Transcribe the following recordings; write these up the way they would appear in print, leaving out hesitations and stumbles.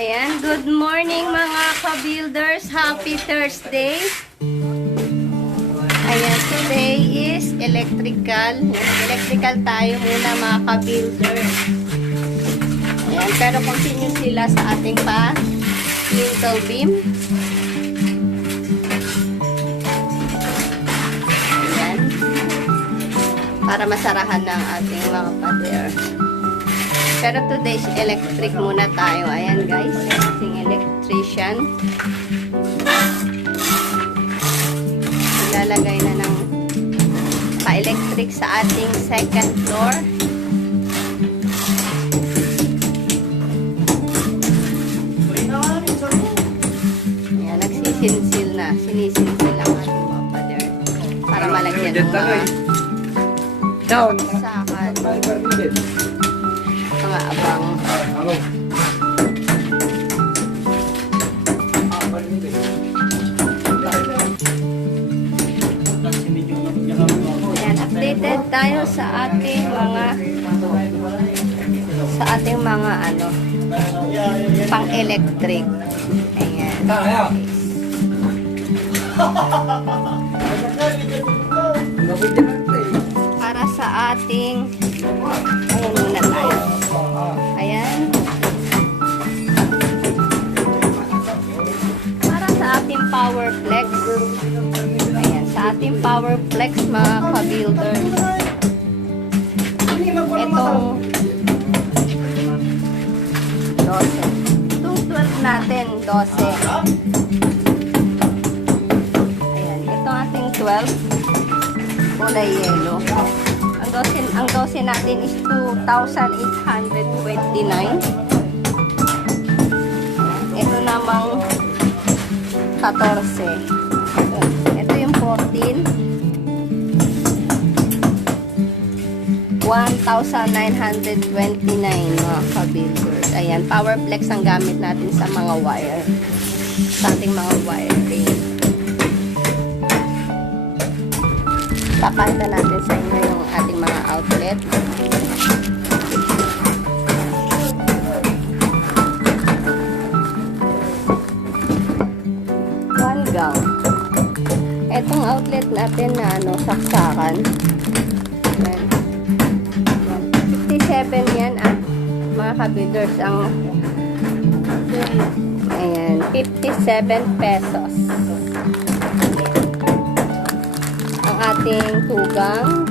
Ayan, good morning mga ka-builders. Happy Thursday. Ayan, today is electrical. Electrical tayo muna mga ka-builders. Ayan, pero continue sila sa ating lintel beam. Ayan. Para masarahan ng ating mga pader. Pero today is electric muna tayo. Ayan guys, ating electrician. Ilalagay na ng pa-electric sa ating second floor. Ayan, nagsisinsil na. Sinisinsil ang ating mga pader. Para malagyan ng mga sakan. Mga abang. Ayan, updated tayo sa ating mga pang-electric. Ayan. Para sa ating ayan muna tayo. Ayan. Para sa ating power flex. Ayan, sa ating power flex mga ka-builders. Itong 12. Itong 12 natin, 12. Ayan, itong ating 12. Kulay yellow. Ang 12 natin is 2,829. Ito namang 14. Ito yung 14. 1,929 mga ka-builders. Ayan, power flex ang gamit natin sa mga wire. Sa ating mga wiring. Papakita natin sa inyo yung ating mga outlet. One gang. Etong outlet natin na saksakan. Ayan. 57 yan mga ka-builders ang ayan, 57 pesos. Ating tugang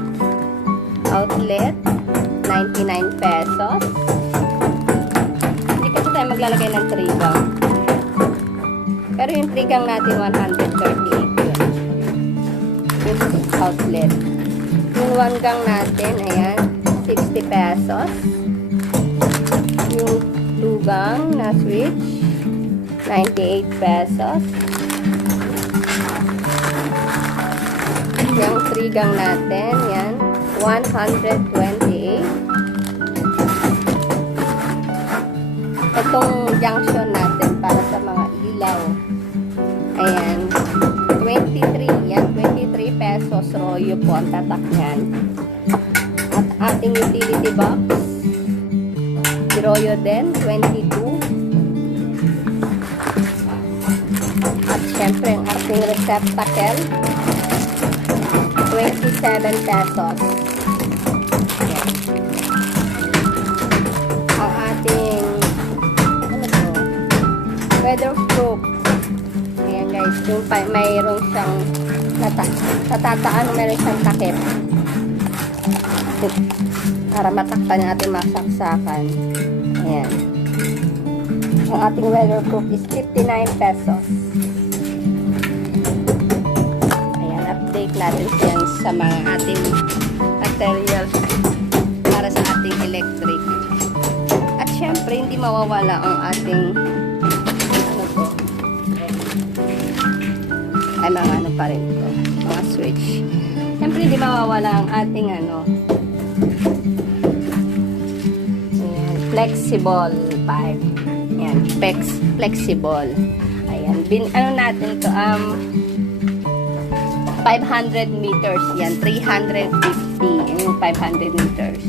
outlet 99 pesos. Hindi kasi tayo maglalagay ng trigang, pero yung trigang natin 138 yung outlet. Yung one gang natin ayan 60 pesos. Yung tugang na switch 98 pesos. Yung trigang natin, yan, 128. Itong junction natin para sa mga ilaw. Ayan, 23. Yan, 23 pesos. Royo po ang tatak niyan. At ating utility box, Royo din, 22. At syempre, ang ating receptacle, 27 pesos. Ayan. Ang ating weatherproof. Ayan guys, yung mayroon siyang mayroon siyang takip. Para matakpan yung ating masaksakan. Ayan. Ang ating weatherproof is 59 pesos. Natin yan sa mga ating materials para sa ating electric. At syempre hindi mawawala ang ating mga pa rin ito, mga switch. Syempre hindi mawawala ang ating ayan, flexible pipe. Ayan, flexible. Ayan, natin to 500 meters. Yan, 350. Yan yung 500 meters.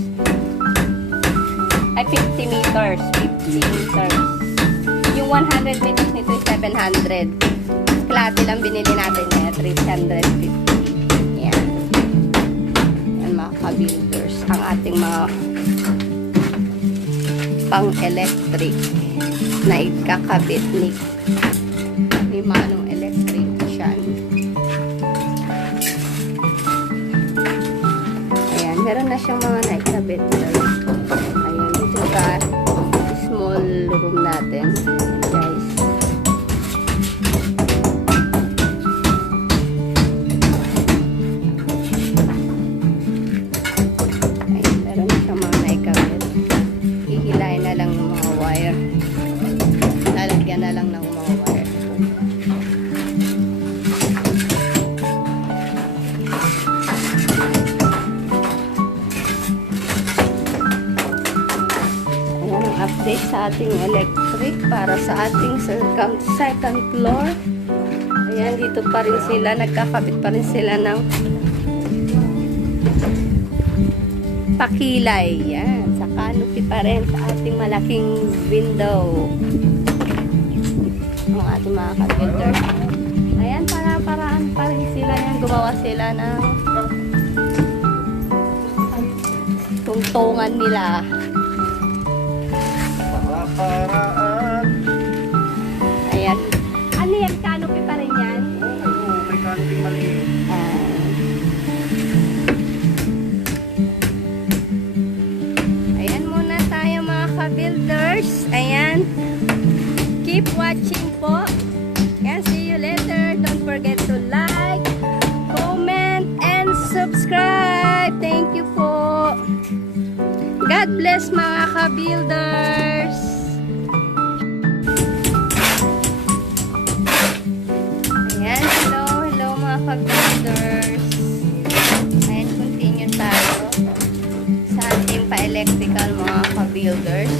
Ay, 50 meters. 50 meters. 100 meters nito is 700. Klase lang binili natin eh, 350. Yan. Yan mga ka-builders. Ang ating mga pang-electric na ikakabit ni Manong Electrician. Ayan, meron na siyang mga naikabit. Ayan, ito ka small room natin, guys. Ayan, meron na siyang mga naikabit. Hihilayin na lang ng mga wire. Lalagyan na lang ng mga wire. Ayan ang update sa ating electric para sa ating second floor. Ayan, dito pa rin sila. Nagkakabit pa rin sila ng pakilay. Yan. Sa canopy pa rin sa ating malaking window. Ang ating mga ka-builder. Ayan, para-paraan pa rin sila. Yan, gumawa sila ng tungtungan nila. Para-paraan. Ayan. Ano yan? Canopy pa rin yan? Oo, may canopy maliit. Ayan muna tayo mga ka-builders. Ayan. Keep watching po. And see you later. Don't forget to like, comment, and subscribe. Thank you po. God bless mga ka-builders. Ayan. Hello mga ka-builders. Ayan, continue tayo sa ating pa-electrical mga ka-builders.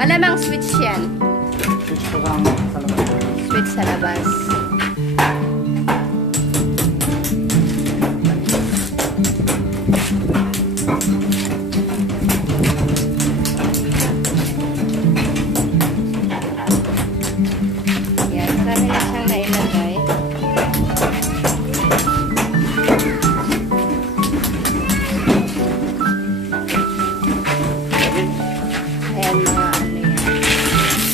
Malamang switch yan. Switch ko lang sa labas. Switch sa labas. Yan, sana lang siyang nailagay. Ayan mga ano yan. Ayan guys.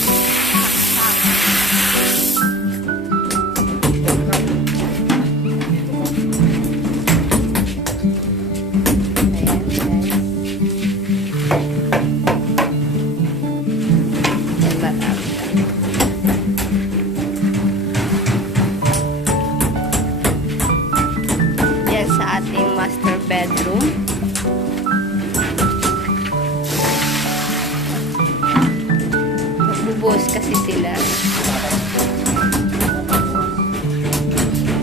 Ayan marami. Yan sa ating master bedroom. Magbubuhos kasi sila.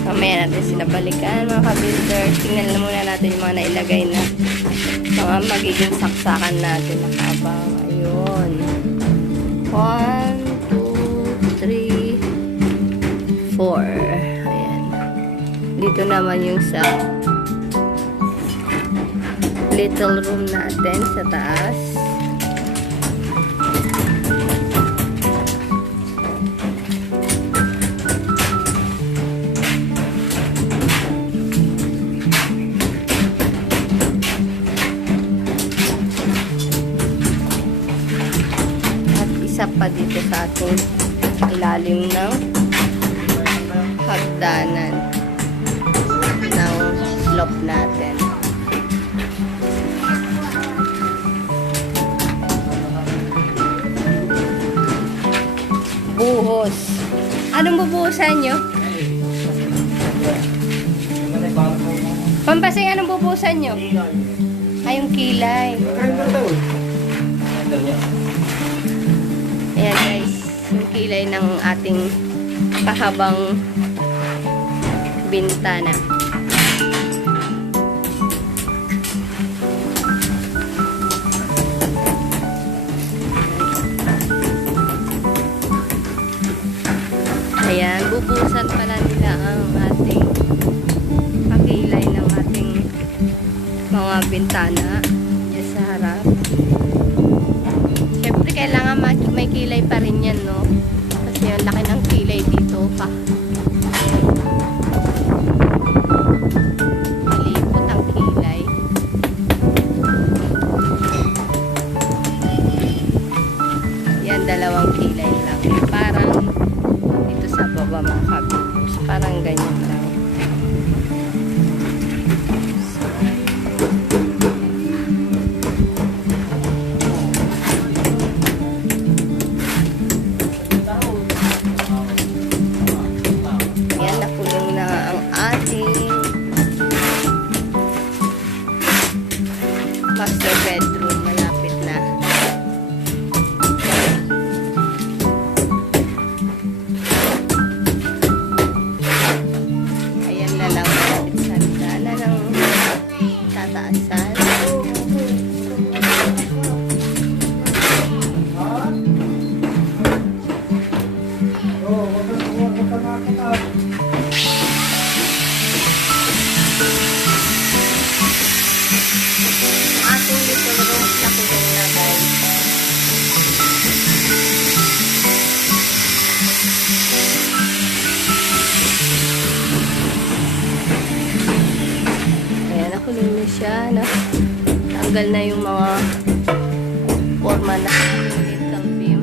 Mamaya natin sila balikan mga ka-builders. Tingnan na muna natin yung mga nailagay na mga magiging saksakan natin na kabang. Ayun. 1, 2, 3, 4. Ayan. Dito naman yung sa little room natin sa taas. Isa pa dito sa ating ilalim ng hagdanan ng loft natin. Buhos. Anong bubuhusan nyo? Pampasing, anong bubuhusan nyo? Ay, yung kilay. Ayan guys, yung kilay ng ating kahabang bintana. inuubusan pala nila ang ating pakilay ng ating mga bintana dyan sa harap. Siyempre, kailangan may kilay pa rin yan, no? Kasi ang laki ng kilay dito pa. Malipot ang kilay. Yan, dalawang kilay lang. Parang dito sa baba mga kabibus. Parang ganyan lang. Yan, nakulong na ang ating master bedroom. Malapit na. Ayan na lang malapit sa sana ng tataasan. Ating little room na kulong na, guys. Ayan, nakulong na siya. Tanggal na yung mga forma na lintel beam.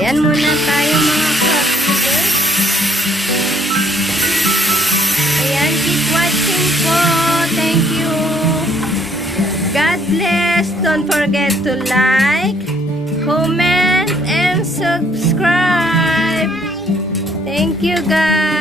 Ayan muna tayo mga kabibus. Ayan, keep watching po. Thank you. God bless. Don't forget to like, comment, and subscribe. Thank you, guys.